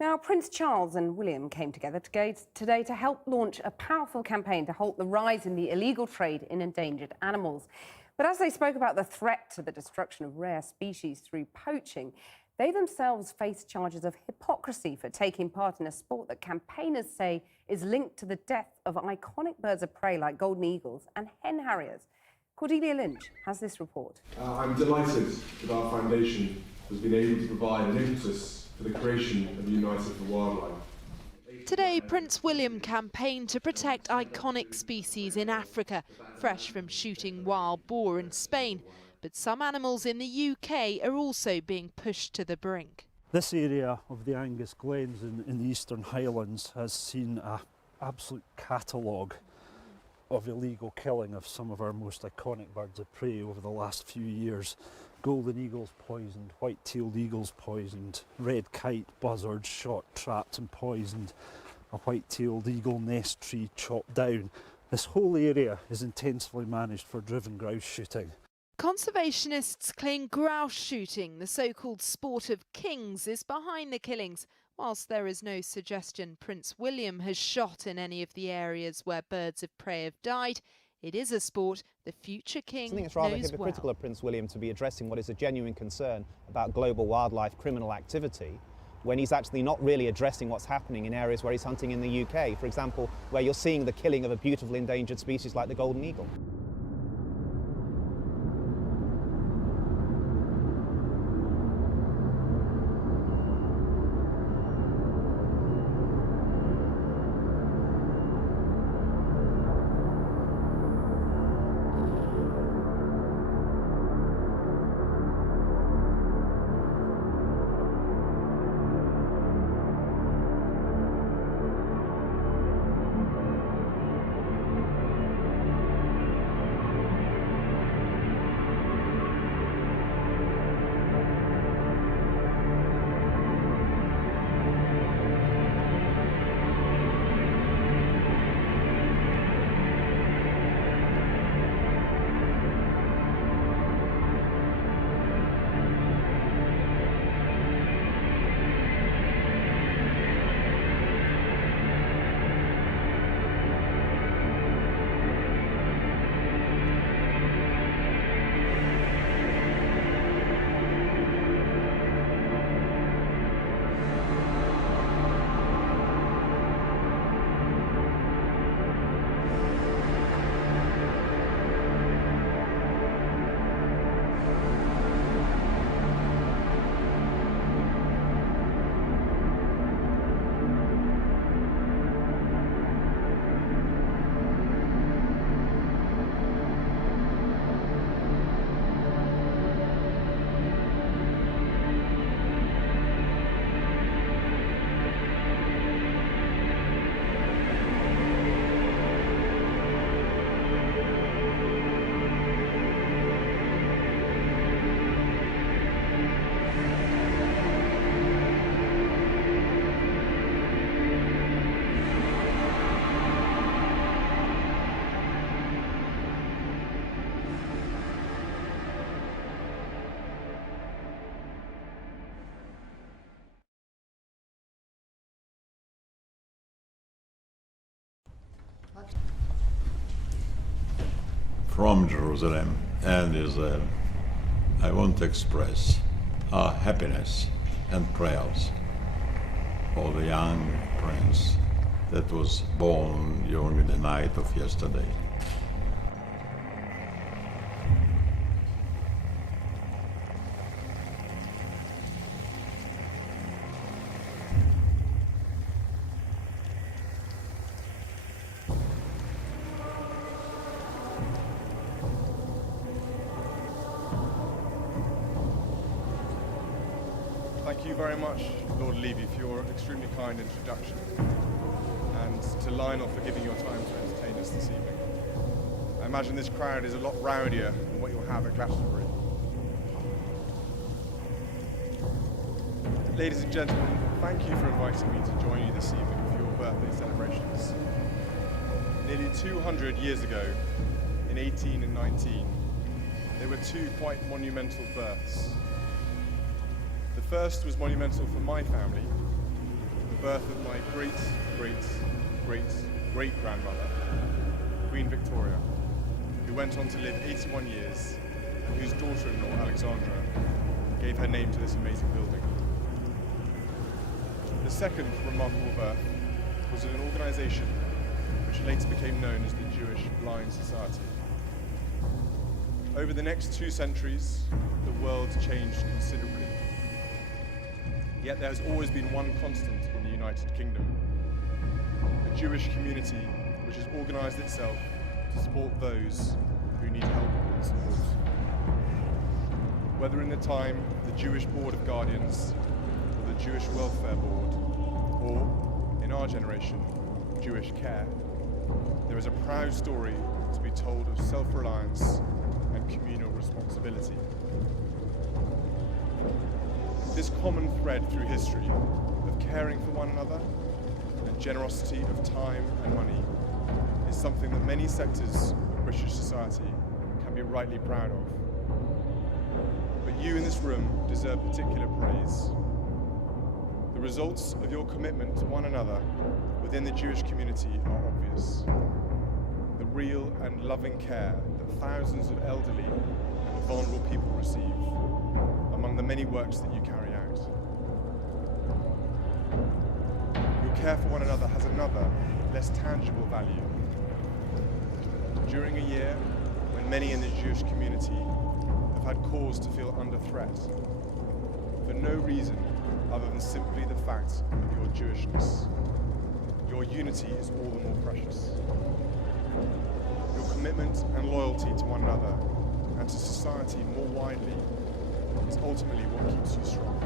Now, Prince Charles and William came together today to help launch a powerful campaign to halt the rise in the illegal trade in endangered animals. But as they spoke about the threat to the destruction of rare species through poaching, they themselves face charges of hypocrisy for taking part in a sport that campaigners say is linked to the death of iconic birds of prey like golden eagles and hen harriers. Cordelia Lynch has this report. I'm delighted that our foundation has been able to provide an impetus for the creation of United for Wildlife. Today, Prince William campaigned to protect iconic species in Africa, fresh from shooting wild boar in Spain. But some animals in the UK are also being pushed to the brink. This area of the Angus Glens in the Eastern Highlands has seen an absolute catalogue of illegal killing of some of our most iconic birds of prey over the last few years. Golden eagles poisoned, white-tailed eagles poisoned, red kite buzzards shot, trapped and poisoned, a white-tailed eagle nest tree chopped down. This whole area is intensively managed for driven grouse shooting. Conservationists claim grouse shooting, the so-called sport of kings, is behind the killings, whilst there is no suggestion Prince William has shot in any of the areas where birds of prey have died. It is a sport the future king knows well. I think it's rather hypocritical of Prince William to be addressing what is a genuine concern about global wildlife criminal activity when he's actually not really addressing what's happening in areas where he's hunting in the UK, for example, where you're seeing the killing of a beautiful endangered species like the golden eagle. From Jerusalem and Israel, I want to express our happiness and prayers for the young prince that was born during the night of yesterday. Thank you very much, Lord Levy, for your extremely kind introduction, and to Lionel for giving your time to entertain us this evening. I imagine this crowd is a lot rowdier than what you'll have at Glastonbury. Ladies and gentlemen, thank you for inviting me to join you this evening for your birthday celebrations. Nearly 200 years ago, in 1819, there were two quite monumental births. The first was monumental for my family, birth of my great-great-great-great-grandmother, Queen Victoria, who went on to live 81 years and whose daughter-in-law, Alexandra, gave her name to this amazing building. The second remarkable birth was of an organisation which later became known as the Jewish Blind Society. Over the next 2 centuries, the world changed considerably. Yet there has always been one constant in the United Kingdom: a Jewish community which has organised itself to support those who need help and support. Whether in the time the Jewish Board of Guardians, or the Jewish Welfare Board, or, in our generation, Jewish Care, there is a proud story to be told of self-reliance and communal responsibility. This common thread through history of caring for one another and generosity of time and money is something that many sectors of British society can be rightly proud of. But you in this room deserve particular praise. The results of your commitment to one another within the Jewish community are obvious. The real and loving care that thousands of elderly and vulnerable people receive, among the many works that you carry out. Your care for one another has another, less tangible value. During a year when many in the Jewish community have had cause to feel under threat, for no reason other than simply the fact of your Jewishness, your unity is all the more precious. Your commitment and loyalty to one another and to society more widely is ultimately what keeps you strong.